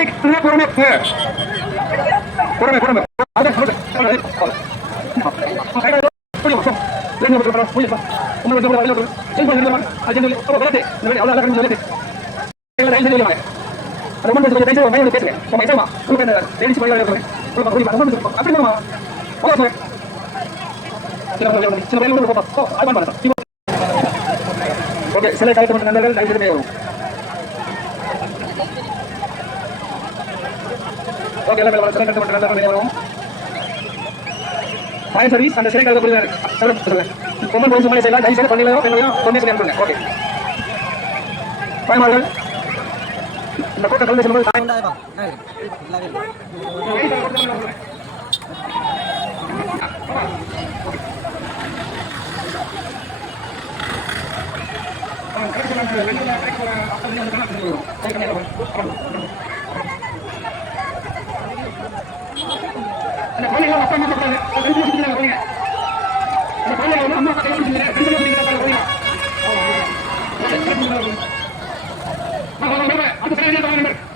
பொறுமை பொறுமை. பொறுமை பொறுமை. அதை ஓகே சில காலத்து நண்பர்கள் தயவு செய்து வரும் கேரள மேல சிலை கட்ட மட்டும் ஃபைன் சர்வீஸ் அந்த சிலை கட்ட புரியுது ரொம்ப கொஞ்சம் சும்மா செய்யலாம் தயவு செய்து பண்ணிடலாம் எங்களையும் பொன்னேஷன் அனுப்புங்க ஓகே ஃபைன் மார்கள் இந்த கூட்டம் கலந்து செல்லும்போது டைம் தான் Thank you. அந்த குழந்தைகள் அப்பா அம்மா சொல்றாங்க அந்த அந்த குழந்தைங்க வந்து அம்மா அப்பா கையில் பிடிச்சிருங்க அது சரியா